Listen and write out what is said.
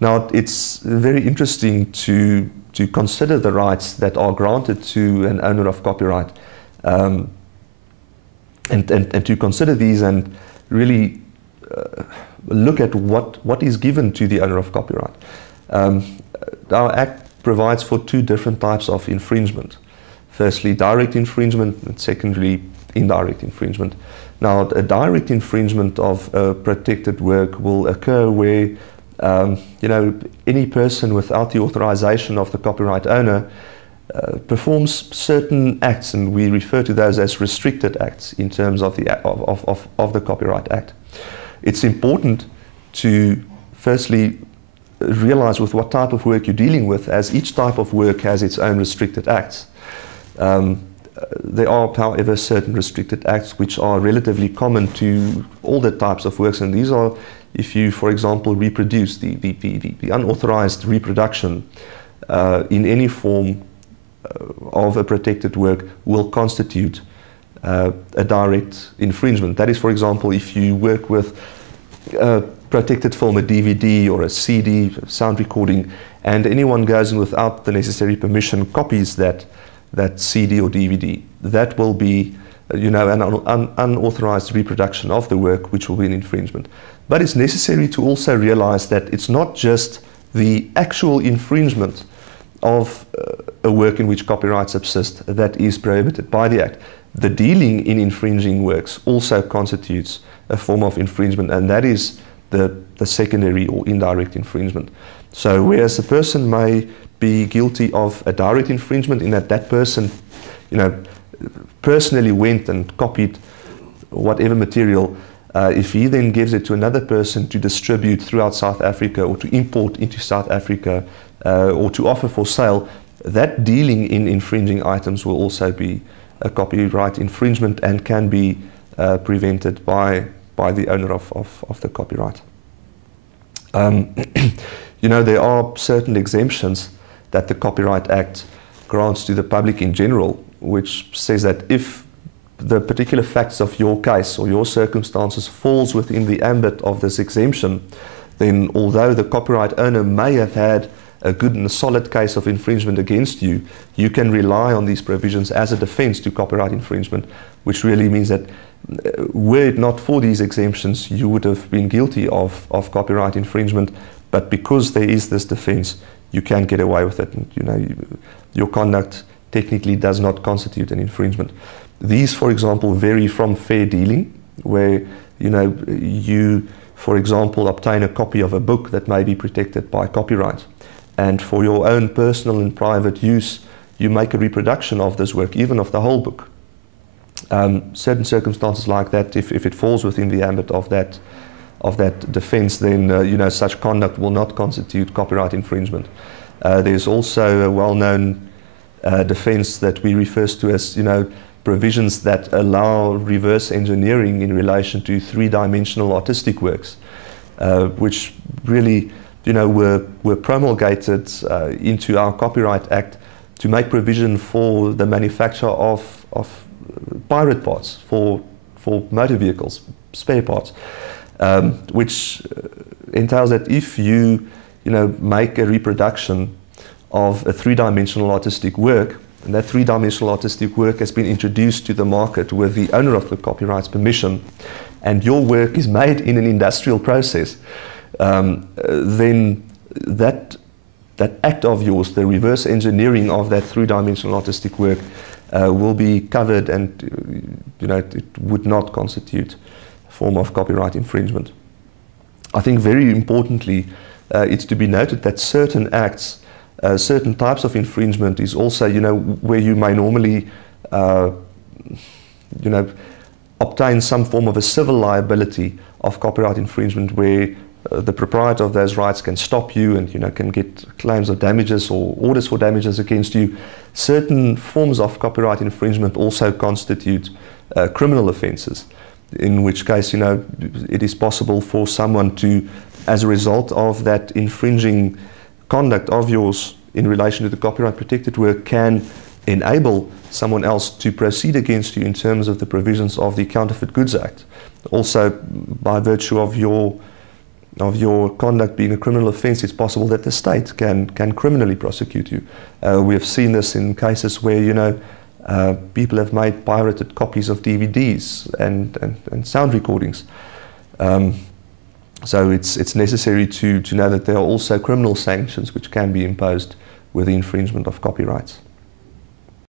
Now, it's very interesting to consider the rights that are granted to an owner of copyright, and to consider these and really look at what is given to the owner of copyright. Our Act provides for two different types of infringement. Firstly, direct infringement, and secondly, indirect infringement. Now, a direct infringement of a protected work will occur where any person without the authorization of the copyright owner performs certain acts, and we refer to those as restricted acts in terms of the Copyright Act. It's important to firstly realize with what type of work you're dealing with, as each type of work has its own restricted acts. There are, however, certain restricted acts which are relatively common to all the types of works, and these are if you, for example, reproduce the unauthorized reproduction in any form of a protected work will constitute a direct infringement. That is, for example, if you work with a protected film, a DVD or a CD, sound recording, and anyone goes in without the necessary permission, copies that CD or DVD, that will be an unauthorized reproduction of the work, which will be an infringement. But it's necessary to also realize that it's not just the actual infringement of a work in which copyright subsists that is prohibited by the Act. The dealing in infringing works also constitutes a form of infringement, and that is the secondary or indirect infringement. So whereas a person may be guilty of a direct infringement in that person personally went and copied whatever material, if he then gives it to another person to distribute throughout South Africa or to import into South Africa or to offer for sale, that dealing in infringing items will also be a copyright infringement and can be prevented by the owner of the copyright. There are certain exemptions that the Copyright Act grants to the public in general, which says that if the particular facts of your case or your circumstances falls within the ambit of this exemption, then although the copyright owner may have had a good and a solid case of infringement against you, you can rely on these provisions as a defense to copyright infringement, which really means that were it not for these exemptions, you would have been guilty of copyright infringement, but because there is this defense, you can get away with it. And, your conduct technically does not constitute an infringement. These, for example, vary from fair dealing, where you, for example, obtain a copy of a book that may be protected by copyright, and for your own personal and private use, you make a reproduction of this work, even of the whole book. Certain circumstances like that, if it falls within the ambit of that defense, then such conduct will not constitute copyright infringement. There's also a well-known defense that we refer to as provisions that allow reverse engineering in relation to three-dimensional artistic works, which really were promulgated into our Copyright Act to make provision for the manufacture of pirate parts for motor vehicles, spare parts, which entails that if you make a reproduction of a three-dimensional artistic work, and that three-dimensional artistic work has been introduced to the market with the owner of the copyright's permission, and your work is made in an industrial process, then that act of yours, the reverse engineering of that three-dimensional artistic work, will be covered, and it would not constitute a form of copyright infringement. I think very importantly, it's to be noted that certain acts, certain types of infringement is also, where you may normally, obtain some form of a civil liability of copyright infringement, where the proprietor of those rights can stop you and can get claims of damages or orders for damages against you. Certain forms of copyright infringement also constitute criminal offences, in which case it is possible for someone to, as a result of that infringing conduct of yours in relation to the copyright protected work, can enable someone else to proceed against you in terms of the provisions of the Counterfeit Goods Act. Also, by virtue of your of your conduct being a criminal offence, it's possible that the state can criminally prosecute you. We have seen this in cases where, you know, people have made pirated copies of DVDs and sound recordings. So it's necessary to know that there are also criminal sanctions which can be imposed with the infringement of copyrights.